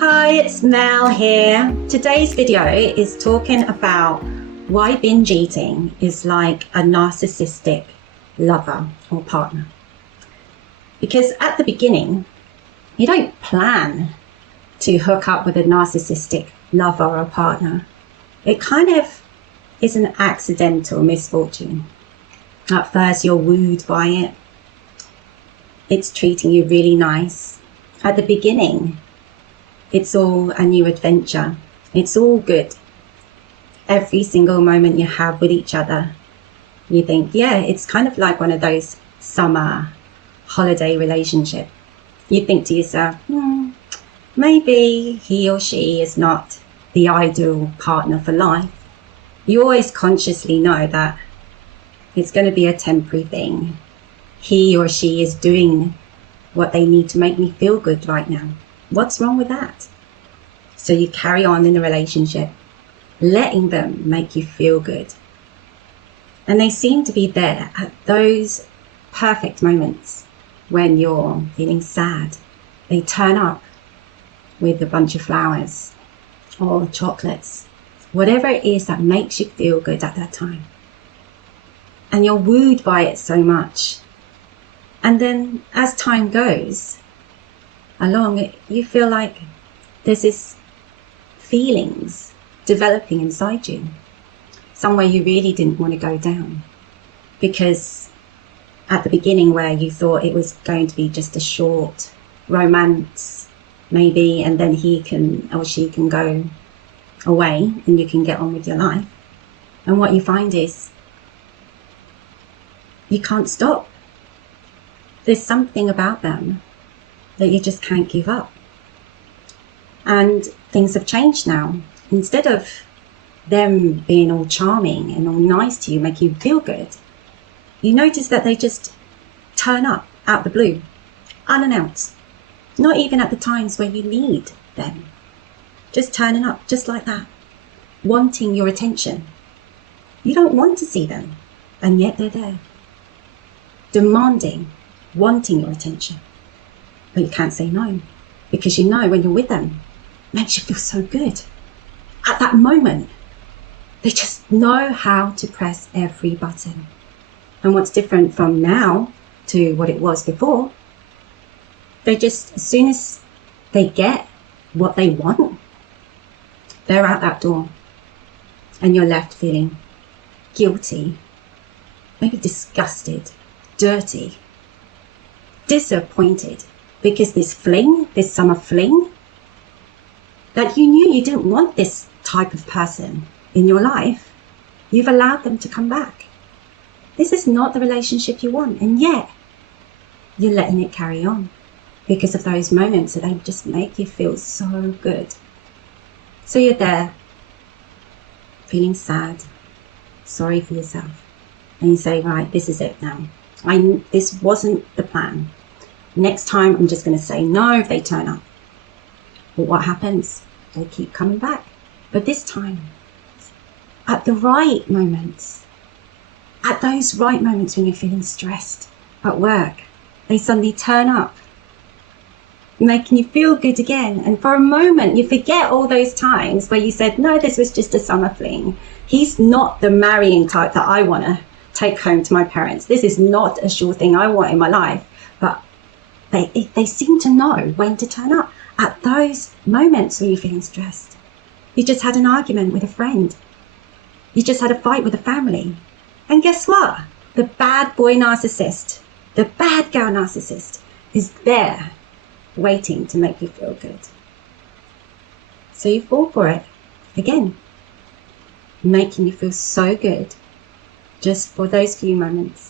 Hi, it's Mel here. Today's video is talking about why binge eating is like a narcissistic lover or partner. Because at the beginning, you don't plan to hook up with a narcissistic lover or partner. It kind of is an accidental misfortune. At first, you're wooed by it. It's treating you really nice. At the beginning, it's all a new adventure. It's all good. Every single moment you have with each other, you think, yeah, it's kind of like one of those summer holiday relationship. You think to yourself, maybe he or she is not the ideal partner for life. You always consciously know that it's going to be a temporary thing. He or she is doing what they need to make me feel good right now. What's wrong with that? So you carry on in the relationship, letting them make you feel good. And they seem to be there at those perfect moments when you're feeling sad. They turn up with a bunch of flowers or chocolates, whatever it is that makes you feel good at that time. And you're wooed by it so much. And then as time goes along, you feel like there's this feelings developing inside you, somewhere you really didn't want to go down. Because at the beginning, where you thought it was going to be just a short romance, maybe, and then he can or she can go away and you can get on with your life. And what you find is you can't stop. There's something about them that you just can't give up. And things have changed now. Instead of them being all charming and all nice to you, make you feel good, you notice that they just turn up out the blue, unannounced, not even at the times where you need them. Just turning up just like that, wanting your attention. You don't want to see them, and yet they're there, demanding, wanting your attention. But you can't say no, because you know when you're with them, it makes you feel so good. At that moment, they just know how to press every button. And what's different from now to what it was before, they just, as soon as they get what they want, they're out that door. And you're left feeling guilty, maybe disgusted, dirty, disappointed. Because this fling, this summer fling, that you knew you didn't want this type of person in your life, you've allowed them to come back. This is not the relationship you want, and yet you're letting it carry on because of those moments that they just make you feel so good. So you're there, feeling sad, sorry for yourself, and you say, right, this is it now. This wasn't the plan. Next time, I'm just going to say no if they turn up. But what happens? They keep coming back. But this time, at the right moments, at those right moments when you're feeling stressed at work, they suddenly turn up, making you feel good again. And for a moment, you forget all those times where you said, no, this was just a summer fling. He's not the marrying type that I want to take home to my parents. This is not a sure thing I want in my life. But they seem to know when to turn up at those moments when you're feeling stressed. You just had an argument with a friend. You just had a fight with a family. And guess what? The bad boy narcissist, the bad girl narcissist is there waiting to make you feel good. So you fall for it again, making you feel so good just for those few moments.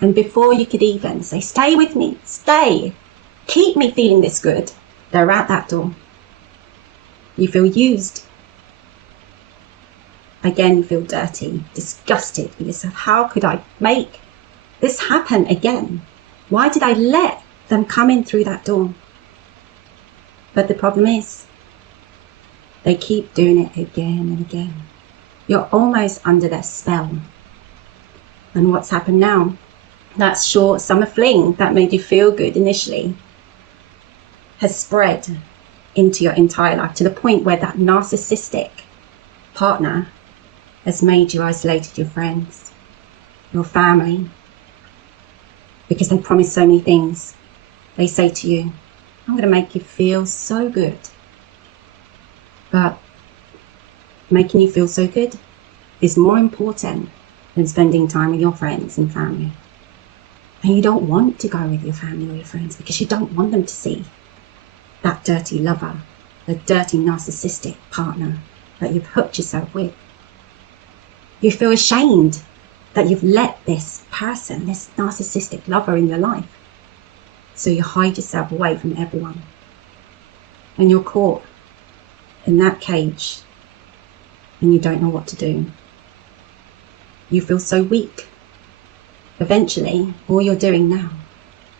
And before you could even say, stay with me, stay, keep me feeling this good, they're out that door. You feel used. Again, you feel dirty, disgusted with yourself. How could I make this happen again? Why did I let them come in through that door? But the problem is, they keep doing it again and again. You're almost under their spell. And what's happened now? That short summer fling that made you feel good initially has spread into your entire life, to the point where that narcissistic partner has made you isolated your friends, your family, because they promise so many things. They say to you, I'm going to make you feel so good. But making you feel so good is more important than spending time with your friends and family. And you don't want to go with your family or your friends because you don't want them to see that dirty lover, the dirty narcissistic partner that you've hooked yourself with. You feel ashamed that you've let this person, this narcissistic lover in your life. So you hide yourself away from everyone. And you're caught in that cage and you don't know what to do. You feel so weak. Eventually, all you're doing now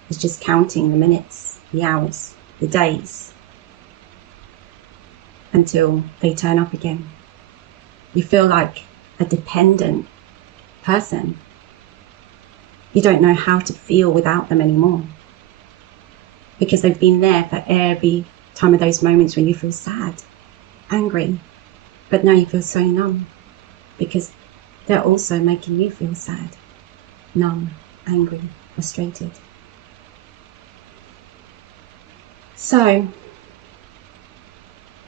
is just counting the minutes, the hours, the days, until they turn up again. You feel like a dependent person. You don't know how to feel without them anymore, because they've been there for every time of those moments when you feel sad, angry, but now you feel so numb because they're also making you feel sad, numb, angry, frustrated. So,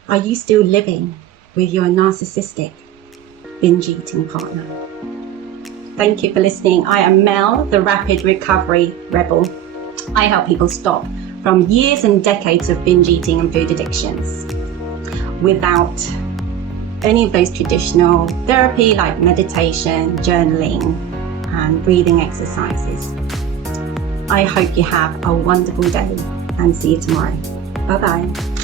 are you still living with your narcissistic binge eating partner? Thank you for listening. I am Mel, the Rapid Recovery Rebel. I help people stop from years and decades of binge eating and food addictions without any of those traditional therapy like meditation, journaling, and breathing exercises. I hope you have a wonderful day and see you tomorrow. Bye-bye.